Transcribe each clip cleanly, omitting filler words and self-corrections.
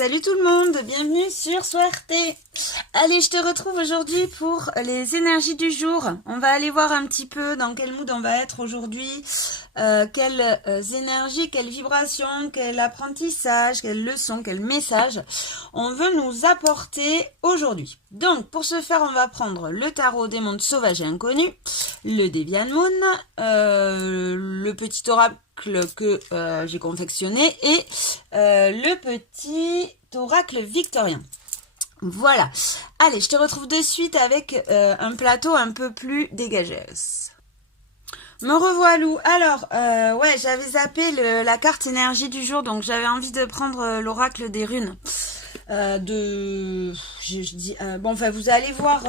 Salut tout le monde, bienvenue sur SoRT. Allez, je te retrouve aujourd'hui pour les énergies du jour. On va aller voir un petit peu dans quel mood on va être aujourd'hui, quelles énergies, quelles vibrations, quel apprentissage, quelles leçons, quel message on veut nous apporter aujourd'hui. Donc, pour ce faire, on va prendre le tarot des mondes sauvages et inconnus, le Deviant Moon, le petit oracle que j'ai confectionné et le petit oracle victorien. Voilà. Allez, je te retrouve de suite avec un plateau un peu plus dégagé. Me revoilou. Alors, ouais, j'avais zappé la carte énergie du jour, donc j'avais envie de prendre l'oracle des runes. Bon, enfin, vous allez voir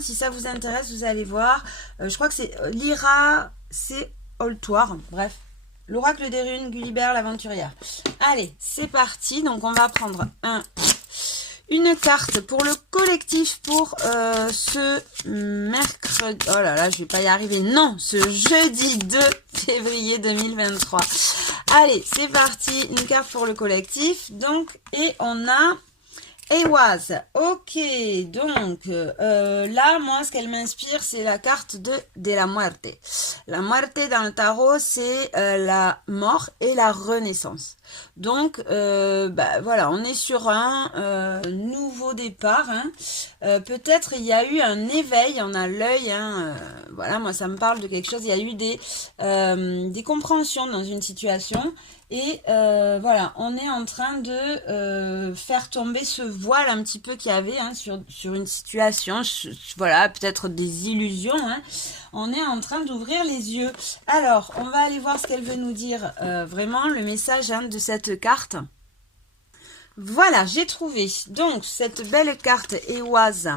si ça vous intéresse, vous allez voir. Je crois que c'est Lyra, c'est Oltoire, bref. L'oracle des runes, Gulliver l'aventurière. Allez, c'est parti. Donc, on va prendre une carte pour le collectif pour ce mercredi. Oh là là, je vais pas y arriver. Non, ce jeudi 2 février 2023. Allez, c'est parti. Une carte pour le collectif. Donc, et on a Ehwaz. Ok, donc là, moi, ce qu'elle m'inspire, c'est la carte de la muerte. La muerte dans le tarot, c'est la mort et la renaissance. Donc, voilà, on est sur un nouveau départ. Hein. Peut-être il y a eu un éveil, on a l'œil. Voilà, moi, ça me parle de quelque chose. Il y a eu des compréhensions dans une situation. Et voilà, on est en train de faire tomber ce voile un petit peu qu'il y avait sur une situation, voilà, peut-être des illusions. Hein. On est en train d'ouvrir les yeux. Alors, on va aller voir ce qu'elle veut nous dire, vraiment, le message de cette carte. Voilà, j'ai trouvé. Donc, cette belle carte Ehwaz,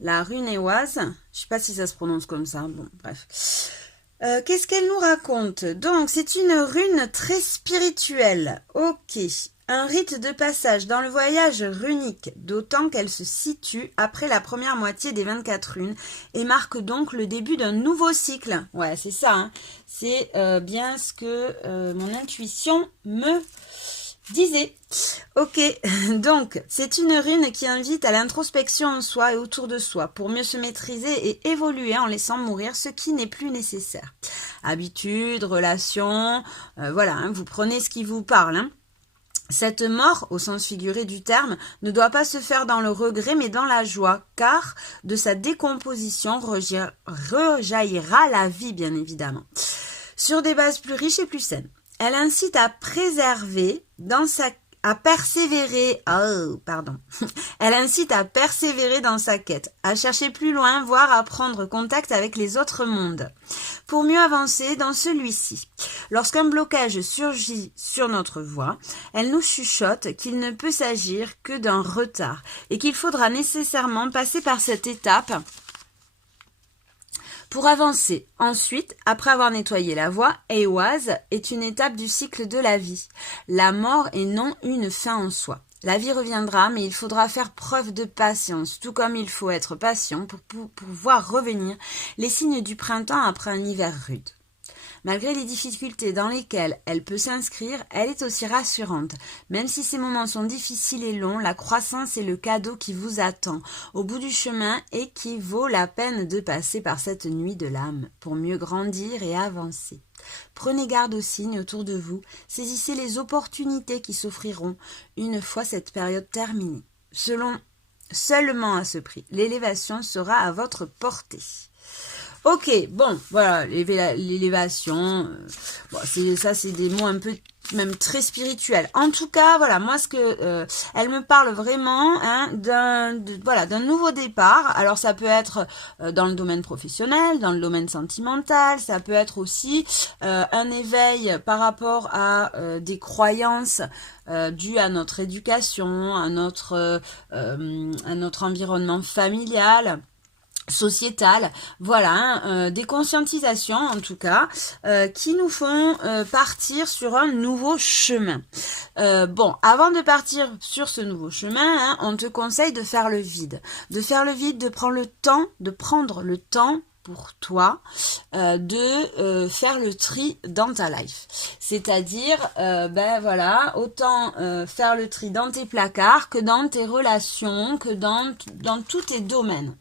la rune Ehwaz, je sais pas si ça se prononce comme ça, bon, bref. Qu'est-ce qu'elle nous raconte? Donc, c'est une rune très spirituelle. Ok. Un rite de passage dans le voyage runique, d'autant qu'elle se situe après la première moitié des 24 runes et marque donc le début d'un nouveau cycle. Ouais, c'est ça. Hein. C'est bien ce que mon intuition me disait. Ok, donc c'est une rune qui invite à l'introspection en soi et autour de soi pour mieux se maîtriser et évoluer en laissant mourir ce qui n'est plus nécessaire. Habitudes, relations, voilà, hein, vous prenez ce qui vous parle. Hein. Cette mort, au sens figuré du terme, ne doit pas se faire dans le regret mais dans la joie, car de sa décomposition rejaillira la vie, bien évidemment, sur des bases plus riches et plus saines. Elle incite à persévérer dans sa quête, à chercher plus loin, voire à prendre contact avec les autres mondes, pour mieux avancer dans celui-ci. Lorsqu'un blocage surgit sur notre voie, elle nous chuchote qu'il ne peut s'agir que d'un retard et qu'il faudra nécessairement passer par cette étape pour avancer. Ensuite, après avoir nettoyé la voie, Ehwaz est une étape du cycle de la vie. La mort est non une fin en soi. La vie reviendra, mais il faudra faire preuve de patience, tout comme il faut être patient pour voir revenir les signes du printemps après un hiver rude. Malgré les difficultés dans lesquelles elle peut s'inscrire, elle est aussi rassurante. Même si ces moments sont difficiles et longs, la croissance est le cadeau qui vous attend au bout du chemin et qui vaut la peine de passer par cette nuit de l'âme pour mieux grandir et avancer. Prenez garde aux signes autour de vous, saisissez les opportunités qui s'offriront une fois cette période terminée. Seulement à ce prix, l'élévation sera à votre portée. Ok, bon, voilà, l'élévation, bon, c'est des mots un peu, même très spirituels. En tout cas, voilà, moi, elle me parle vraiment d'un nouveau départ. Alors, ça peut être dans le domaine professionnel, dans le domaine sentimental, ça peut être aussi un éveil par rapport à des croyances dues à notre éducation, à notre environnement familial, sociétale, voilà, des conscientisations en tout cas, qui nous font partir sur un nouveau chemin. Bon, avant de partir sur ce nouveau chemin, on te conseille de faire le vide, de prendre le temps pour toi de faire le tri dans ta life. C'est-à-dire, ben voilà, autant faire le tri dans tes placards que dans tes relations, que dans tous tes domaines.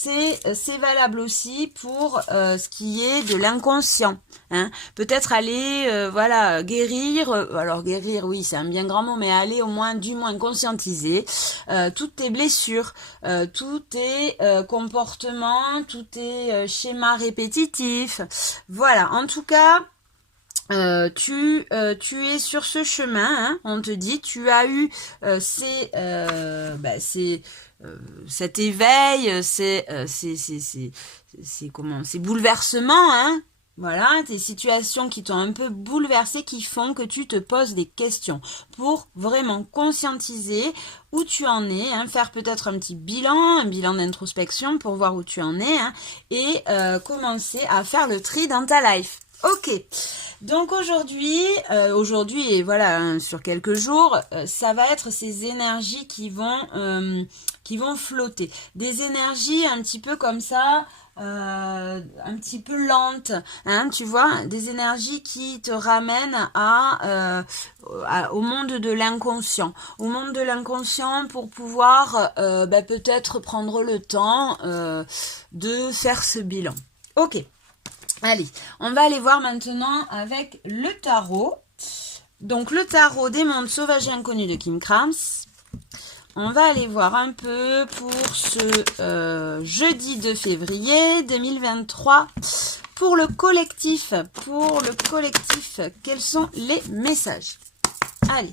C'est valable aussi pour ce qui est de l'inconscient. Hein. Peut-être aller, voilà, guérir. Alors guérir, oui, c'est un bien grand mot, mais aller du moins conscientiser toutes tes blessures, tous tes comportements, tous tes schémas répétitifs. Voilà, en tout cas. Tu es sur ce chemin, hein, on te dit, tu as eu cet éveil, ces bouleversements, hein, voilà, tes situations qui t'ont un peu bouleversé, qui font que tu te poses des questions pour vraiment conscientiser où tu en es, hein, faire peut-être un petit bilan, un bilan d'introspection pour voir où tu en es, hein, et commencer à faire le tri dans ta life. Ok, donc aujourd'hui et voilà, hein, sur quelques jours, ça va être ces énergies qui vont flotter, des énergies un petit peu comme ça, un petit peu lentes, hein, tu vois, des énergies qui te ramènent au monde de l'inconscient, pour pouvoir peut-être prendre le temps de faire ce bilan. Ok. Allez, on va aller voir maintenant avec le tarot. Donc le tarot des mondes sauvages et inconnus de Kim Krams. On va aller voir un peu pour ce jeudi 2 février 2023. Pour le collectif, quels sont les messages? Allez,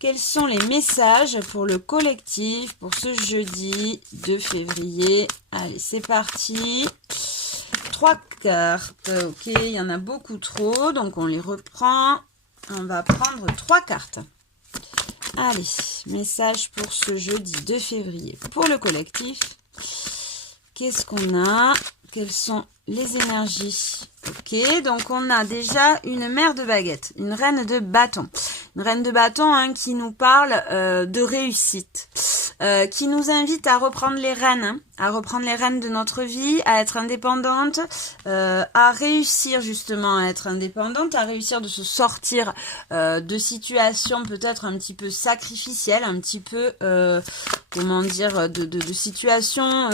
quels sont les messages pour le collectif pour ce jeudi 2 février? Allez, c'est parti. 3 cartes, ok, il y en a beaucoup trop, donc on les reprend. On va prendre 3 cartes. Allez, message pour ce jeudi 2 février pour le collectif. Qu'est-ce qu'on a? Quelles sont les énergies? Ok, donc on a déjà une mère de baguette, une reine de bâton. Une reine de bâton, hein, qui nous parle de réussite, qui nous invite à reprendre les rênes, hein, à reprendre les rênes de notre vie, à être indépendante, à réussir justement à être indépendante, à réussir de se sortir de situations peut-être un petit peu sacrificielles, un petit peu, comment dire, de situations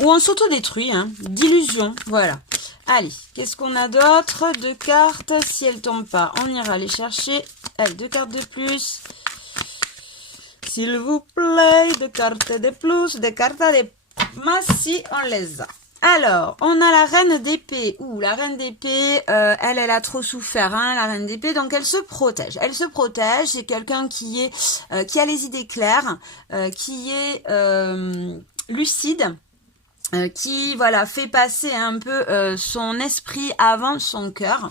où on s'autodétruit, hein, d'illusions, voilà. Allez, qu'est-ce qu'on a d'autre? 2 cartes, si elles tombent pas, on ira les chercher. Allez, 2 cartes de plus. S'il vous plaît, 2 cartes de plus, des cartes de mas si on les a. Alors, on a la reine d'épée. La reine d'épée, elle a trop souffert, hein, la reine d'épée, donc elle se protège. Elle se protège, c'est quelqu'un qui a les idées claires, qui est lucide. Qui voilà fait passer un peu son esprit avant son cœur.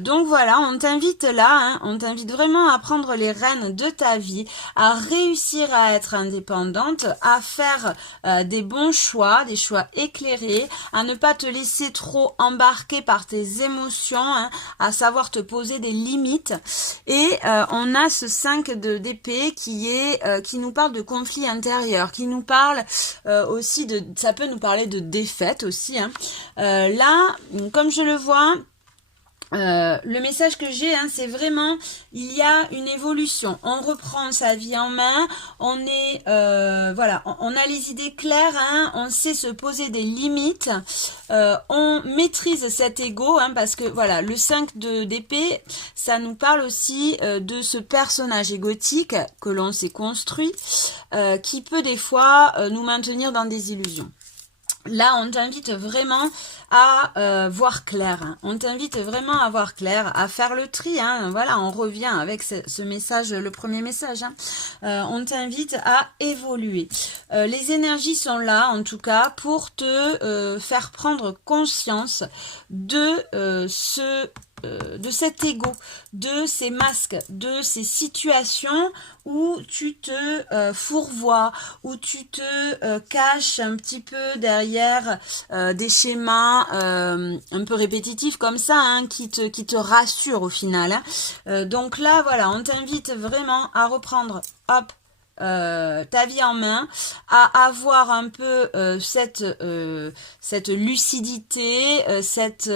Donc voilà, on t'invite là, hein, on t'invite vraiment à prendre les rênes de ta vie, à réussir à être indépendante, à faire des bons choix, des choix éclairés, à ne pas te laisser trop embarquer par tes émotions, hein, à savoir te poser des limites. Et on a ce 5 d'épée qui nous parle de conflit intérieur, qui nous parle aussi ça peut nous parler de défaite aussi, hein. Là, comme je le vois, le message que j'ai, hein, c'est vraiment, il y a une évolution. On reprend sa vie en main. On est, voilà, on a les idées claires. Hein, on sait se poser des limites. On maîtrise cet ego, hein, parce que voilà, le 5 d'épée, ça nous parle aussi de ce personnage égotique que l'on s'est construit, qui peut des fois nous maintenir dans des illusions. Là, on t'invite vraiment à voir clair. Hein. On t'invite vraiment à voir clair, à faire le tri. Hein. Voilà, on revient avec ce message, le premier message. Hein. On t'invite à évoluer. Les énergies sont là, en tout cas, pour te faire prendre conscience de cet ego, de ces masques, de ces situations où tu te fourvoies, où tu te caches un petit peu derrière des schémas un peu répétitifs comme ça, hein, qui te rassurent au final. Hein. Donc là, voilà, on t'invite vraiment à reprendre, hop, ta vie en main, à avoir un peu cette lucidité, cet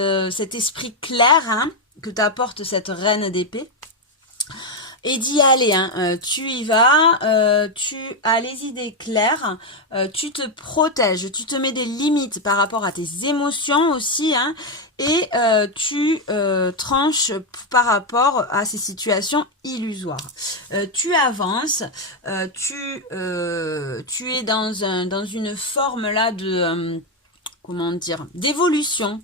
esprit clair, hein, que t'apporte cette reine d'épée. Et d'y aller, hein. Tu y vas, tu as les idées claires, tu te protèges, tu te mets des limites par rapport à tes émotions aussi, hein, et tu tranches par rapport à ces situations illusoires. Tu avances, tu es dans une forme là de comment dire, d'évolution,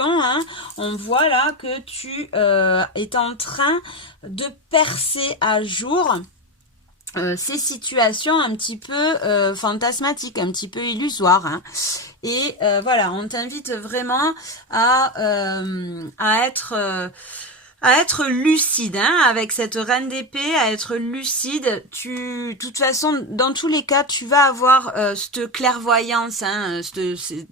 hein. On voit là que tu es en train de percer à jour ces situations un petit peu fantasmatiques, un petit peu illusoires, hein. Et voilà, on t'invite vraiment à être lucide, hein, avec cette reine d'épée, à être lucide. De toute façon, dans tous les cas, tu vas avoir cette clairvoyance, hein,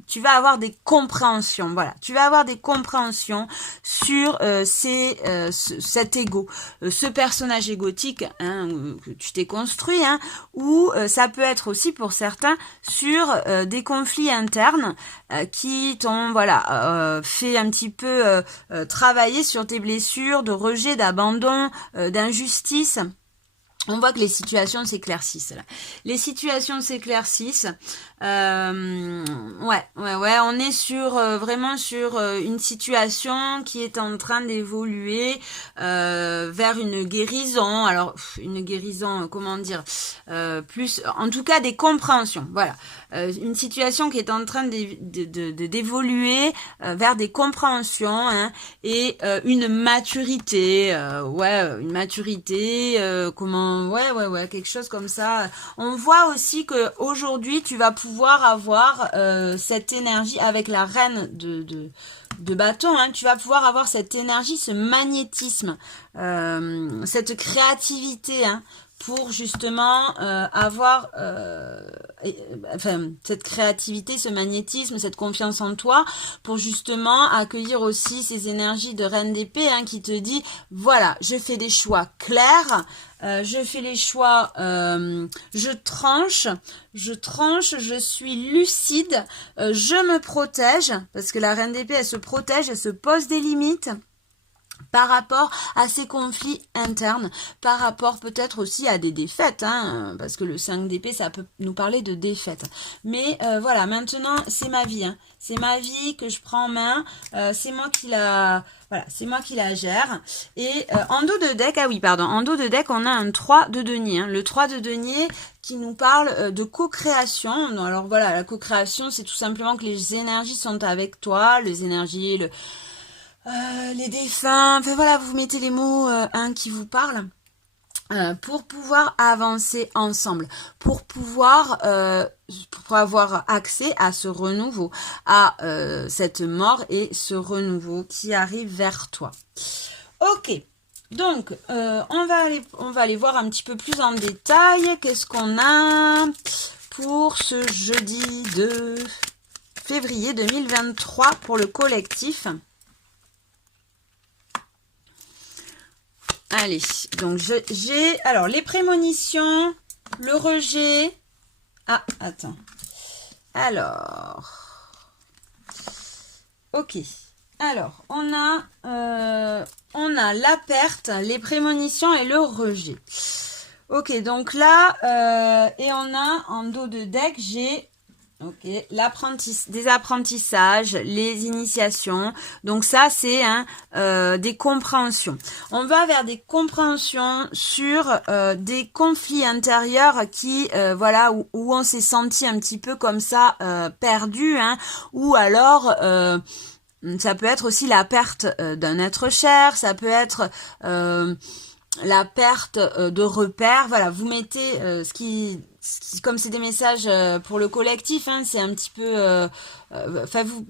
tu vas avoir des compréhensions, voilà. Tu vas avoir des compréhensions sur cet ego, ce personnage égotique, hein, que tu t'es construit, hein, ou ça peut être aussi pour certains sur des conflits internes qui t'ont, voilà, fait un petit peu travailler sur tes blessures, de rejet, d'abandon, d'injustice. On voit que les situations s'éclaircissent là. Les situations s'éclaircissent. Ouais, on est sur vraiment sur une situation qui est en train d'évoluer vers une guérison. Alors une guérison, comment dire, plus, en tout cas des compréhensions. Voilà, une situation qui est en train d'évoluer vers des compréhensions, hein, et une maturité. Une maturité. Ouais, quelque chose comme ça. On voit aussi que aujourd'hui tu vas pouvoir avoir cette énergie avec la reine de bâton, hein, tu vas pouvoir avoir cette énergie, ce magnétisme, cette créativité, hein, pour justement avoir cette créativité, ce magnétisme, cette confiance en toi, pour justement accueillir aussi ces énergies de reine d'épée, hein, qui te dit, voilà, je fais des choix clairs, je fais les choix, je tranche, je suis lucide, je me protège, parce que la reine d'épée, elle se protège, elle se pose des limites par rapport à ces conflits internes, par rapport peut-être aussi à des défaites, hein, parce que le 5 d'épée, ça peut nous parler de défaites. Mais voilà, maintenant, c'est ma vie, hein, c'est ma vie que je prends en main, c'est moi qui la... Voilà, c'est moi qui la gère. Et en dos de deck, en dos de deck, on a un 3 de denier, hein, le 3 de denier qui nous parle de co-création. Alors voilà, la co-création, c'est tout simplement que les énergies sont avec toi, les énergies, les défunts, enfin voilà, vous mettez les mots qui vous parlent, pour pouvoir avancer ensemble, pour avoir accès à ce renouveau, à cette mort et ce renouveau qui arrive vers toi. Ok, donc on va aller voir un petit peu plus en détail. Qu'est-ce qu'on a pour ce jeudi de février 2023 pour le collectif? Allez, donc j'ai alors les prémonitions, le rejet. Ah, attends. Alors, ok. Alors, on a la perte, les prémonitions et le rejet. Ok, donc là, et on a en dos de deck, j'ai des apprentissages, les initiations. Donc ça, c'est des compréhensions. On va vers des compréhensions sur des conflits intérieurs qui, voilà, où on s'est senti un petit peu comme ça perdu, hein, ou alors ça peut être aussi la perte d'un être cher, ça peut être la perte de repères. Voilà, vous mettez comme c'est des messages pour le collectif, hein, c'est un petit peu,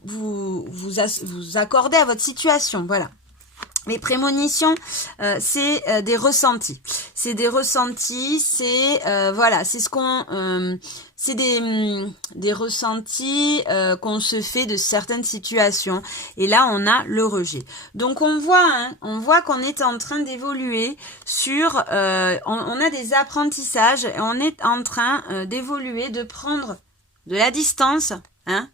vous accordez à votre situation, voilà. Les prémonitions, c'est des ressentis. C'est des ressentis, c'est voilà, c'est ce qu'on, c'est des ressentis qu'on se fait de certaines situations. Et là, on a le rejet. Donc on voit qu'on est en train d'évoluer sur, on a des apprentissages et on est en train d'évoluer, de prendre de la distance.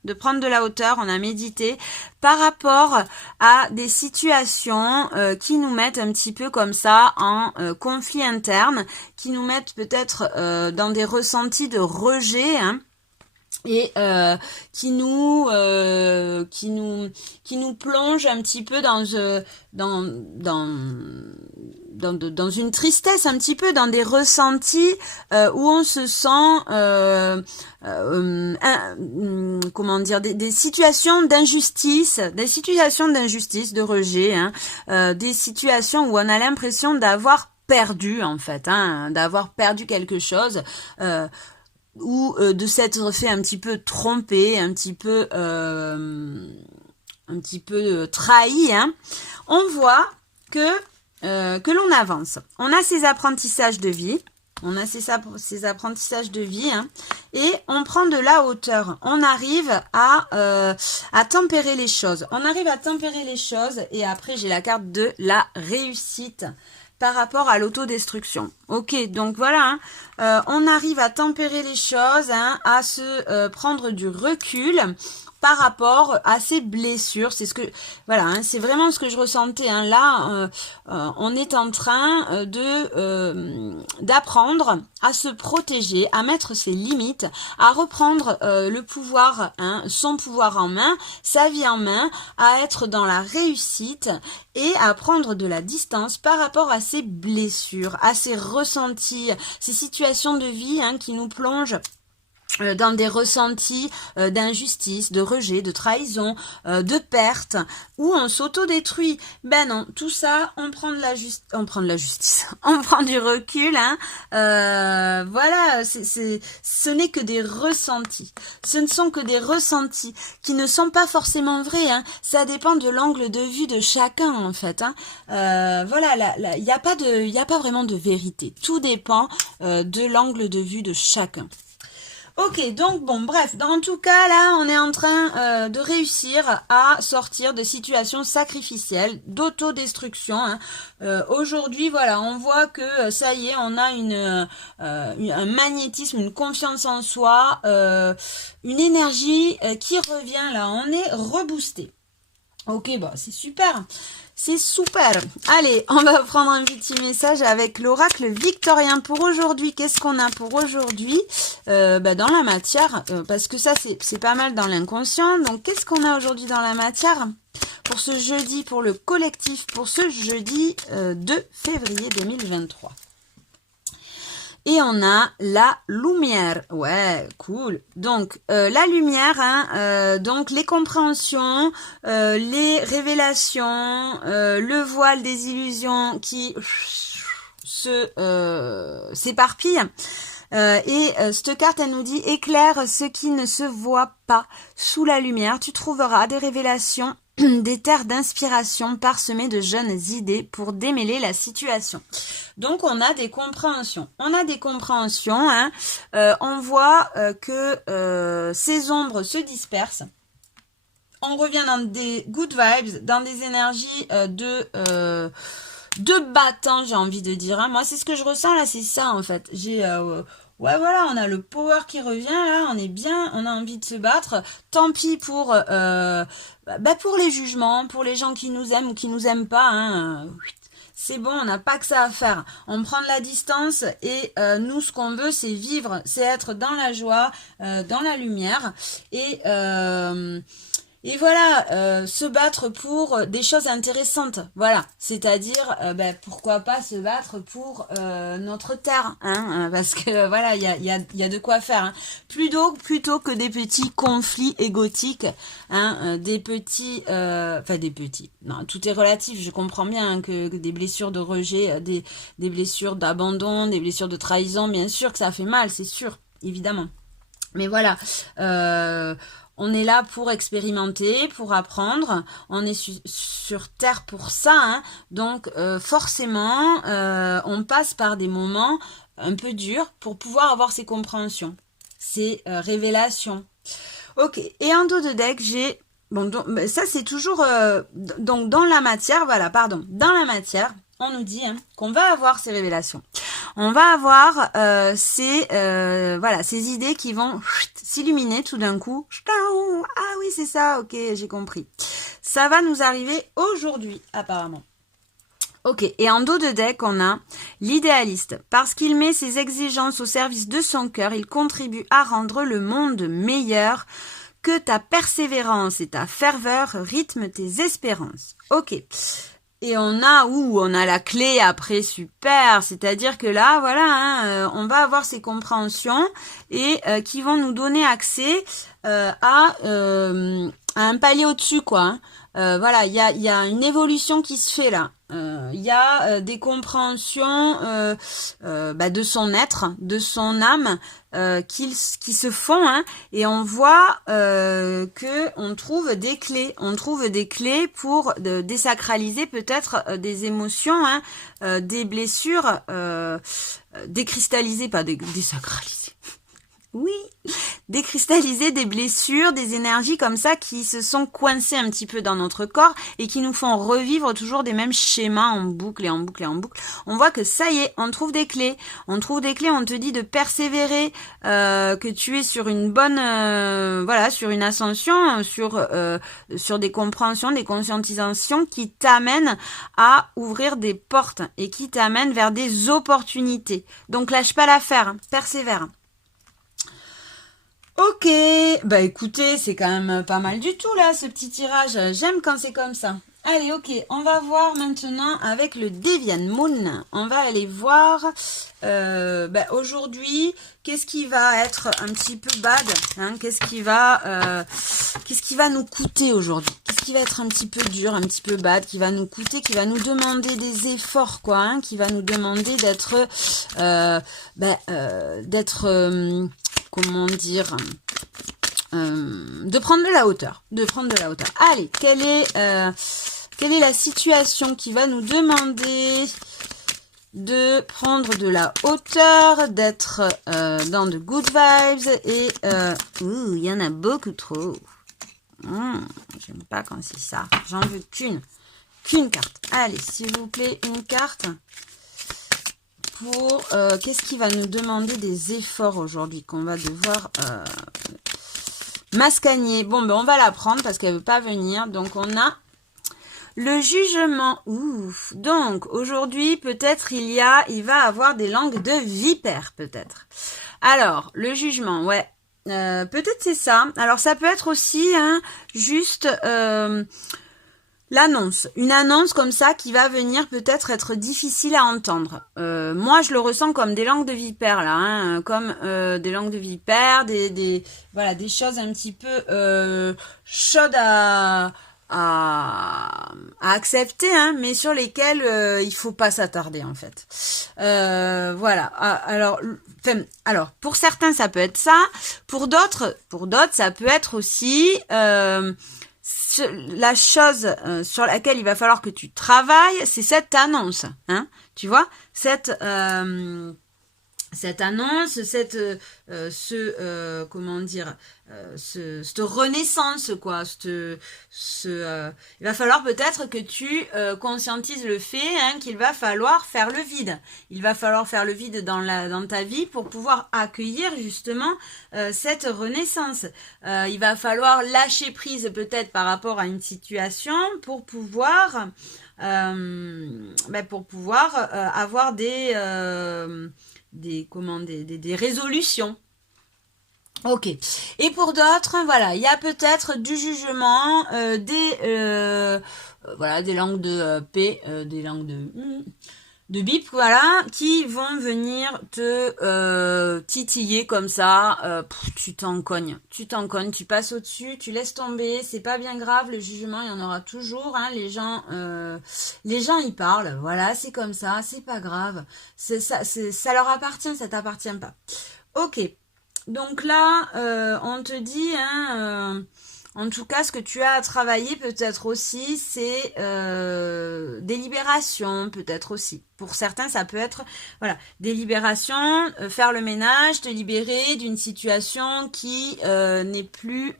De prendre de la hauteur, on a médité par rapport à des situations qui nous mettent un petit peu comme ça en conflit interne, qui nous mettent peut-être dans des ressentis de rejet, et qui nous plonge un petit peu dans une tristesse, un petit peu dans des ressentis où on se sent comment dire, des situations d'injustice, de rejet, des situations où on a l'impression d'avoir perdu en fait, d'avoir perdu quelque chose. Ou de s'être fait un petit peu tromper, un petit peu trahi, on voit que l'on avance. On a ces apprentissages de vie, et on prend de la hauteur. On arrive à tempérer les choses. Et après j'ai la carte de la réussite par rapport à l'autodestruction. Ok, donc voilà, on arrive à tempérer les choses, à se prendre du recul par rapport à ces blessures. C'est ce que, voilà, c'est vraiment ce que je ressentais. Là, on est en train d'apprendre à se protéger, à mettre ses limites, à reprendre le pouvoir, son pouvoir en main, sa vie en main, à être dans la réussite et à prendre de la distance par rapport à ces blessures, à ces ressentis, ces situations de vie qui nous plongent dans des ressentis d'injustice, de rejet, de trahison, de perte, où on s'autodétruit. Ben non, tout ça, on prend de la justice, on prend du recul, voilà, ce n'est que des ressentis. Ce ne sont que des ressentis qui ne sont pas forcément vrais, ça dépend de l'angle de vue de chacun en fait. Voilà, il n'y a pas vraiment de vérité. Tout dépend de l'angle de vue de chacun. Ok, donc bon, bref, en tout cas, là, on est en train de réussir à sortir de situations sacrificielles, d'autodestruction. Aujourd'hui, voilà, on voit que ça y est, on a un magnétisme, une confiance en soi, une énergie qui revient, là, on est reboosté. Ok, bon, c'est super. C'est super. Allez, on va prendre un petit message avec l'oracle victorien pour aujourd'hui. Qu'est-ce qu'on a pour aujourd'hui dans la matière, parce que ça, c'est pas mal dans l'inconscient. Donc, qu'est-ce qu'on a aujourd'hui dans la matière pour ce jeudi, pour le collectif, pour ce jeudi 2 février 2023 ? Et on a la lumière. Ouais, cool. Donc, la lumière, donc les compréhensions, les révélations, le voile des illusions qui s'éparpillent. Et cette carte, elle nous dit « Éclaire ce qui ne se voit pas sous la lumière. Tu trouveras des révélations, des terres d'inspiration parsemées de jeunes idées pour démêler la situation. » Donc, on a des compréhensions. On voit que ces ombres se dispersent. On revient dans des good vibes, dans des énergies de battant, j'ai envie de dire. Moi, c'est ce que je ressens là, c'est ça en fait. Ouais, voilà, on a le power qui revient là, on est bien, on a envie de se battre. Tant pis pour les jugements, pour les gens qui nous aiment ou qui nous aiment pas. C'est bon, on n'a pas que ça à faire. On prend de la distance et nous, ce qu'on veut, c'est vivre, c'est être dans la joie, dans la lumière et voilà, se battre pour des choses intéressantes. Voilà, c'est-à-dire, pourquoi pas se battre pour notre terre, parce que voilà, il y a de quoi faire. Plutôt que des petits conflits égotiques, des petits, non, tout est relatif. Je comprends bien que des blessures de rejet, des blessures d'abandon, des blessures de trahison, bien sûr que ça fait mal, c'est sûr, évidemment. Mais voilà. on est là pour expérimenter, pour apprendre. On est sur Terre pour ça, hein. Donc forcément, on passe par des moments un peu durs pour pouvoir avoir ces compréhensions, ces révélations. Ok, et en dos de deck, j'ai... Bon, donc, ça c'est toujours... donc dans la matière, voilà, pardon. Dans la matière, on nous dit hein, qu'on va avoir ces révélations. On va avoir voilà, ces idées qui vont s'illuminer tout d'un coup. Ah oui, c'est ça, ok, j'ai compris. Ça va nous arriver aujourd'hui, apparemment. Ok, et en dos de deck, on a l'idéaliste. Parce qu'il met ses exigences au service de son cœur, il contribue à rendre le monde meilleur. Que ta persévérance et ta ferveur rythment tes espérances. Ok. Et on a la clé après, super. C'est-à-dire que là, voilà, hein, on va avoir ces compréhensions et qui vont nous donner accès à un palier au-dessus, quoi. Hein. Voilà, il y a une évolution qui se fait là. Il y a des compréhensions de son être, de son âme qui se font, hein, et on voit que on trouve des clés. On trouve des clés pour désacraliser peut-être des émotions, hein, des blessures, décristalliser, pas désacraliser. Oui, décristalliser des blessures, des énergies comme ça qui se sont coincées un petit peu dans notre corps et qui nous font revivre toujours des mêmes schémas en boucle et en boucle et en boucle. On voit que ça y est, on trouve des clés. On trouve des clés, on te dit de persévérer, que tu es sur une bonne, voilà, sur une ascension, sur des compréhensions, des conscientisations qui t'amènent à ouvrir des portes et qui t'amènent vers des opportunités. Donc lâche pas l'affaire, hein, persévère. Ok, bah écoutez, c'est quand même pas mal du tout là, ce petit tirage. J'aime quand c'est comme ça. Allez, ok, on va voir maintenant avec le Deviant Moon. On va aller voir aujourd'hui, qu'est-ce qui va être un petit peu bad, hein, qu'est-ce qui va nous coûter aujourd'hui, qu'est-ce qui va être un petit peu dur, un petit peu bad, qui va nous coûter, qui va nous demander des efforts, quoi, hein, qui va nous demander d'être, comment dire, de prendre de la hauteur, Allez, quelle est la situation qui va nous demander de prendre de la hauteur, d'être dans de good vibes et il y en a beaucoup trop. J'aime pas quand c'est ça. J'en veux qu'une carte. Allez, s'il vous plaît, une carte. Pour qu'est-ce qui va nous demander des efforts aujourd'hui qu'on va devoir mascagner. Bon, ben on va la prendre parce qu'elle veut pas venir. Donc on a le jugement. Ouf. Donc aujourd'hui peut-être il va avoir des langues de vipère peut-être. Alors le jugement, ouais. Peut-être c'est ça. Alors ça peut être aussi hein, juste l'annonce, une annonce comme ça qui va venir peut-être être difficile à entendre. Moi, je le ressens comme des langues de vipère là, hein, comme des langues de vipère, voilà, des choses un petit peu chaudes à accepter, hein, mais sur lesquelles il faut pas s'attarder en fait. Voilà. Alors, pour certains, ça peut être ça. Pour d'autres, ça peut être aussi la chose sur laquelle il va falloir que tu travailles, c'est cette annonce, hein, tu vois, cette annonce, cette renaissance, quoi, il va falloir peut-être que tu conscientises le fait hein, qu'il va falloir faire le vide. Il va falloir faire le vide dans ta vie pour pouvoir accueillir justement cette renaissance. Il va falloir lâcher prise peut-être par rapport à une situation pour pouvoir avoir des résolutions. Ok. Et pour d'autres, voilà, il y a peut-être du jugement, des langues de P, des langues de bip, voilà, qui vont venir te titiller comme ça. Tu t'en cognes, tu passes au-dessus, tu laisses tomber, c'est pas bien grave, le jugement, il y en aura toujours, hein, les gens y parlent, voilà, c'est comme ça, c'est pas grave, ça leur appartient, ça t'appartient pas. Ok. Donc là, on te dit, hein, en tout cas, ce que tu as à travailler peut-être aussi, c'est des libérations, peut-être aussi. Pour certains, ça peut être, voilà, des libérations, faire le ménage, te libérer d'une situation qui n'est plus...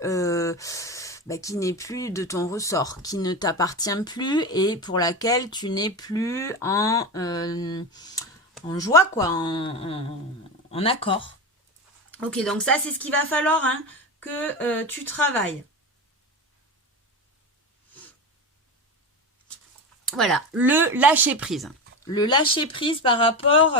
qui n'est plus de ton ressort, qui ne t'appartient plus et pour laquelle tu n'es plus en joie, quoi, en accord. Ok, donc ça, c'est ce qu'il va falloir, hein, que tu travailles. Voilà, le lâcher prise. Le lâcher prise par rapport...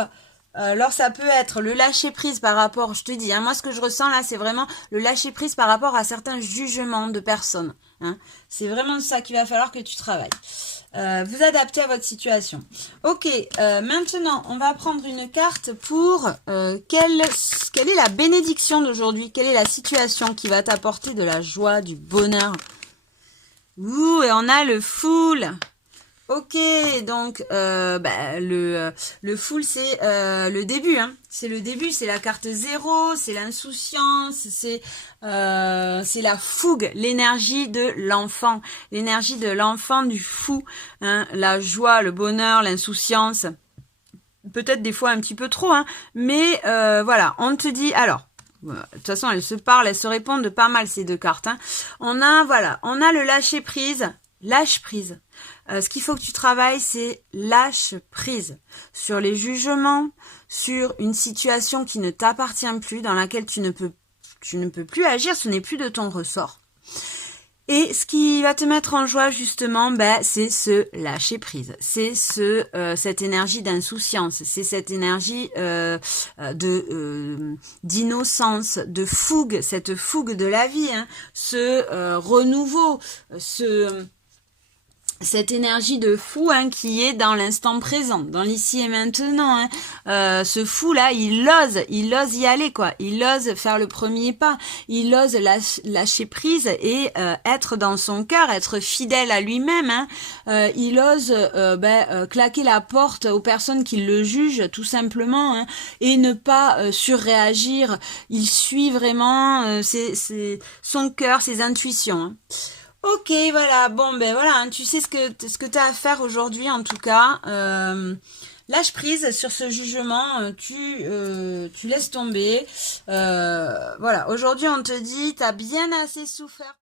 alors ça peut être le lâcher prise par rapport, je te dis, hein, moi ce que je ressens là, c'est vraiment le lâcher prise par rapport à certains jugements de personnes. Hein. C'est vraiment ça qu'il va falloir que tu travailles. Vous adapter à votre situation. Ok, maintenant on va prendre une carte pour quelle est la bénédiction d'aujourd'hui, quelle est la situation qui va t'apporter de la joie, du bonheur. Ouh, et on a le Fool. Ok, donc le full c'est le début, hein. C'est le début, c'est la carte 0, c'est l'insouciance, c'est la fougue, l'énergie de l'enfant, du fou, hein, la joie, le bonheur, l'insouciance, peut-être des fois un petit peu trop, hein, mais voilà, on te dit alors. De toute façon, elles se parlent, elles se répondent de pas mal ces deux cartes. Hein. On a le lâcher prise. Lâche prise. Ce qu'il faut que tu travailles, c'est lâche prise sur les jugements, sur une situation qui ne t'appartient plus, dans laquelle tu ne peux plus agir, ce n'est plus de ton ressort. Et ce qui va te mettre en joie justement, c'est ce lâcher prise, c'est cette énergie d'insouciance, c'est cette énergie d'innocence, de fougue, cette fougue de la vie, hein, ce renouveau, cette énergie de fou, hein, qui est dans l'instant présent, dans l'ici et maintenant. Hein. Ce fou là, il ose y aller, quoi. Il ose faire le premier pas. Il ose lâcher prise et être dans son cœur, être fidèle à lui-même. Hein. Il ose claquer la porte aux personnes qui le jugent, tout simplement, hein, et ne pas surréagir. Il suit vraiment son cœur, ses intuitions. Hein. Ok, voilà, bon, voilà, hein, tu sais ce que tu as à faire aujourd'hui, en tout cas. Lâche prise sur ce jugement, tu laisses tomber. Voilà, aujourd'hui, on te dit, tu as bien assez souffert.